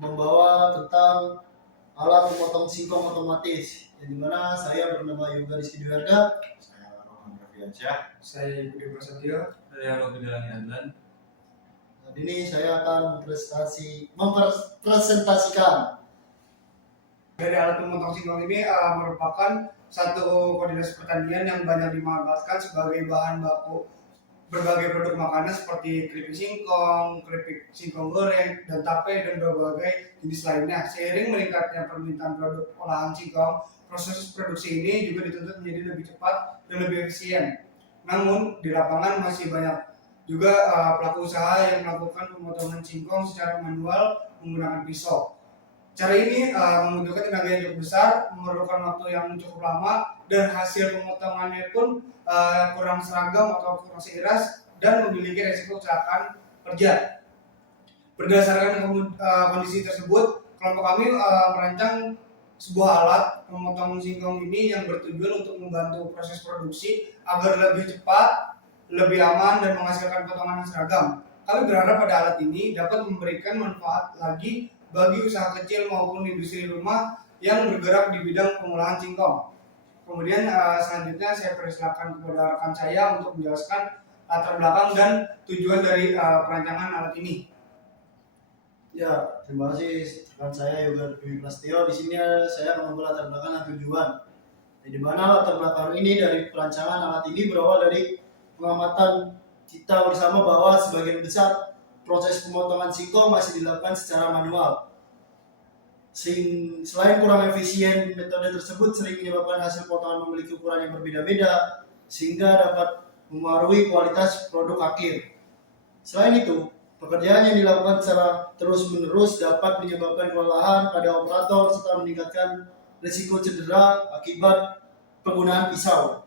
membawa tentang alat pemotong singkong otomatis, yang dimana saya bernama Yoga Rizky Dwiarga. Saya Roman Rafiansyah. Saya Budi Prasetyo. Saya Robi Dalani Adlan. Saat ini saya akan mempresentasikan Dari alat pemotong singkong ini merupakan satu komunitas pertanian yang banyak dimanfaatkan sebagai bahan baku berbagai produk makanan seperti keripik singkong goreng, dan tape, dan berbagai jenis lainnya. Seiring meningkatnya permintaan produk olahan singkong, proses produksi ini juga dituntut menjadi lebih cepat dan lebih efisien. Namun di lapangan masih banyak juga pelaku usaha yang melakukan pemotongan singkong secara manual menggunakan pisau. Cara ini membutuhkan tenaga yang cukup besar, memerlukan waktu yang cukup lama, dan hasil pemotongannya pun kurang seragam atau kurang seiras dan memiliki resiko kecelakaan kerja. Berdasarkan kondisi tersebut, kelompok kami merancang sebuah alat pemotong singkong ini yang bertujuan untuk membantu proses produksi agar lebih cepat, lebih aman, dan menghasilkan potongan yang seragam. Kami berharap pada alat ini dapat memberikan manfaat lagi bagi usaha kecil maupun industri rumah yang bergerak di bidang pengolahan singkong. Kemudian selanjutnya saya persilakan kepada rekan saya untuk menjelaskan latar belakang dan tujuan dari perancangan alat ini. Ya, terima kasih rekan saya Yoga Dwi Prasetyo. Di sini saya akan membuat latar belakang dan tujuan. Di mana latar belakang ini dari perancangan alat ini berawal dari pengamatan kita bersama bahwa sebagian besar proses pemotongan singkong masih dilakukan secara manual. Selain kurang efisien, metode tersebut sering menyebabkan hasil potongan memiliki ukuran yang berbeda-beda sehingga dapat mempengaruhi kualitas produk akhir. Selain itu, pekerjaan yang dilakukan secara terus-menerus dapat menyebabkan kelelahan pada operator serta meningkatkan risiko cedera akibat penggunaan pisau.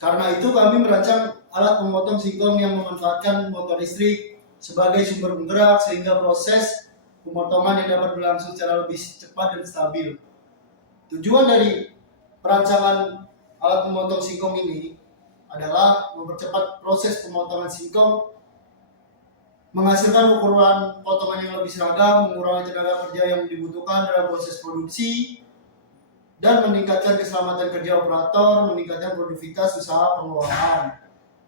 Karena itu kami merancang alat pemotong singkong yang memanfaatkan motor listrik sebagai sumber penggerak sehingga proses pemotongan yang dapat berlangsung secara lebih cepat dan stabil. Tujuan dari perancangan alat pemotong singkong ini adalah mempercepat proses pemotongan singkong, menghasilkan ukuran potongan yang lebih seragam, mengurangi tenaga kerja yang dibutuhkan dalam proses produksi, dan meningkatkan keselamatan kerja operator, meningkatkan produktivitas usaha pengolahan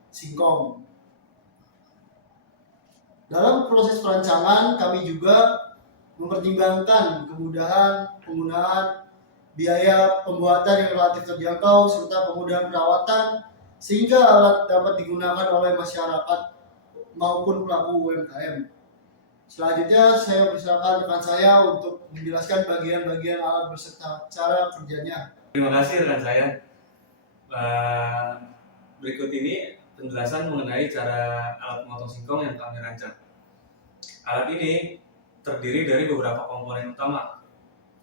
singkong. Dalam proses perancangan, kami juga mempertimbangkan kemudahan penggunaan, biaya pembuatan yang relatif terjangkau, serta kemudahan perawatan, sehingga alat dapat digunakan oleh masyarakat maupun pelaku UMKM. Selanjutnya, saya persilakan rekan saya untuk menjelaskan bagian-bagian alat beserta cara kerjanya. Terima kasih rekan saya. Berikut ini penjelasan mengenai cara alat pemotong singkong yang kami rancang. Alat ini terdiri dari beberapa komponen utama,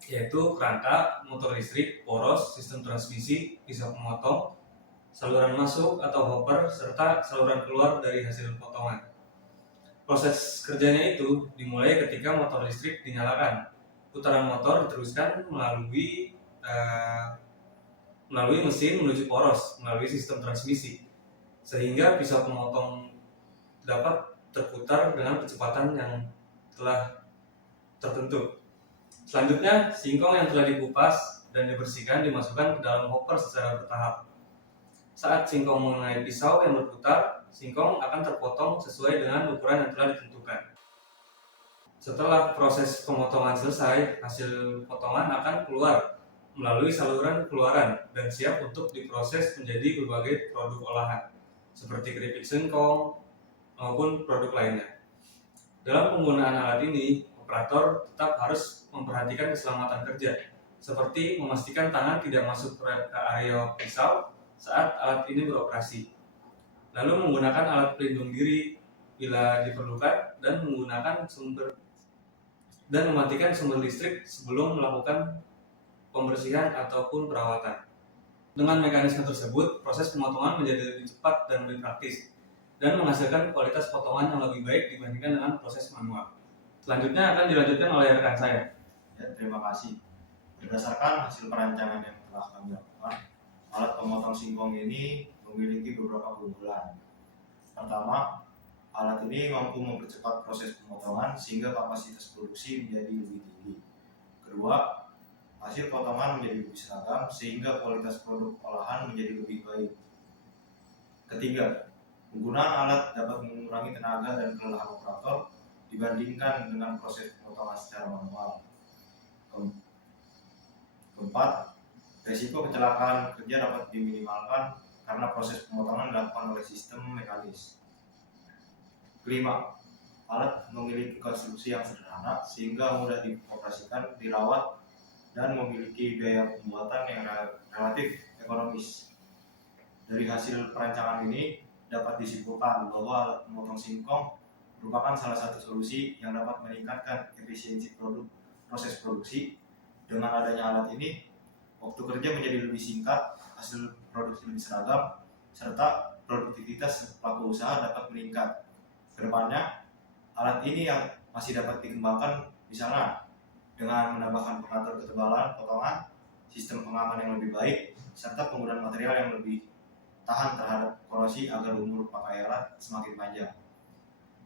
yaitu kerangka, motor listrik, poros, sistem transmisi, pisau pemotong, saluran masuk atau hopper, serta saluran keluar dari hasil potongan. Proses kerjanya itu dimulai ketika motor listrik dinyalakan. Putaran motor diteruskan melalui mesin menuju poros melalui sistem transmisi, sehingga pisau pemotong dapat terputar dengan kecepatan yang telah tertentu. Selanjutnya, singkong yang telah dikupas dan dibersihkan dimasukkan ke dalam hopper secara bertahap. Saat singkong mengenai pisau yang berputar, singkong akan terpotong sesuai dengan ukuran yang telah ditentukan. Setelah proses pemotongan selesai, hasil potongan akan keluar melalui saluran keluaran dan siap untuk diproses menjadi berbagai produk olahan, seperti keripik singkong maupun produk lainnya. Dalam penggunaan alat ini, operator tetap harus memperhatikan keselamatan kerja, seperti memastikan tangan tidak masuk ke area pisau saat alat ini beroperasi, lalu menggunakan alat pelindung diri bila diperlukan, dan mematikan sumber listrik sebelum melakukan pembersihan ataupun perawatan. Dengan mekanisme tersebut, proses pemotongan menjadi lebih cepat dan lebih praktis, dan menghasilkan kualitas potongan yang lebih baik dibandingkan dengan proses manual. Selanjutnya akan dilanjutkan oleh rekan saya. Ya, terima kasih. Berdasarkan hasil perancangan yang telah kami lakukan, alat pemotong singkong ini memiliki beberapa keunggulan. Pertama, Alat ini mampu mempercepat proses pemotongan sehingga kapasitas produksi menjadi lebih tinggi. Kedua, hasil potongan menjadi lebih seragam sehingga kualitas produk olahan menjadi lebih baik. Ketiga, penggunaan alat dapat mengurangi tenaga dan kelelahan operator dibandingkan dengan proses pemotongan secara manual. Keempat, risiko kecelakaan kerja dapat diminimalkan karena proses pemotongan dilakukan oleh sistem mekanis. Kelima, alat memiliki konstruksi yang sederhana sehingga mudah dioperasikan, dirawat, dan memiliki biaya pembuatan yang relatif ekonomis. Dari hasil perancangan ini dapat disimpulkan bahwa alat pemotong singkong merupakan salah satu solusi yang dapat meningkatkan efisiensi proses produksi. Dengan adanya alat ini, waktu kerja menjadi lebih singkat, hasil produksi lebih seragam, serta produktivitas pelaku usaha dapat meningkat. Kedepannya, alat ini yang masih dapat dikembangkan misalnya dengan menambahkan pengatur ketebalan potongan, sistem pengaman yang lebih baik, serta penggunaan material yang lebih tahan terhadap korosi agar umur pakai alat semakin panjang.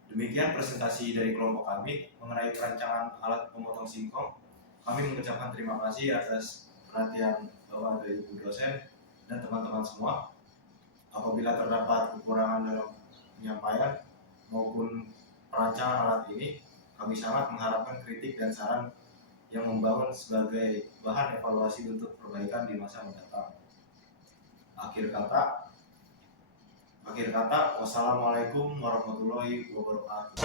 Demikian presentasi dari kelompok kami mengenai perancangan alat pemotong singkong. Kami mengucapkan terima kasih atas perhatian Bapak dan Ibu dosen dan teman-teman semua. Apabila terdapat kekurangan dalam penyampaian maupun perancangan alat ini, kami sangat mengharapkan kritik dan saran yang membangun sebagai bahan evaluasi untuk perbaikan di masa mendatang. Akhir kata, wassalamualaikum warahmatullahi wabarakatuh.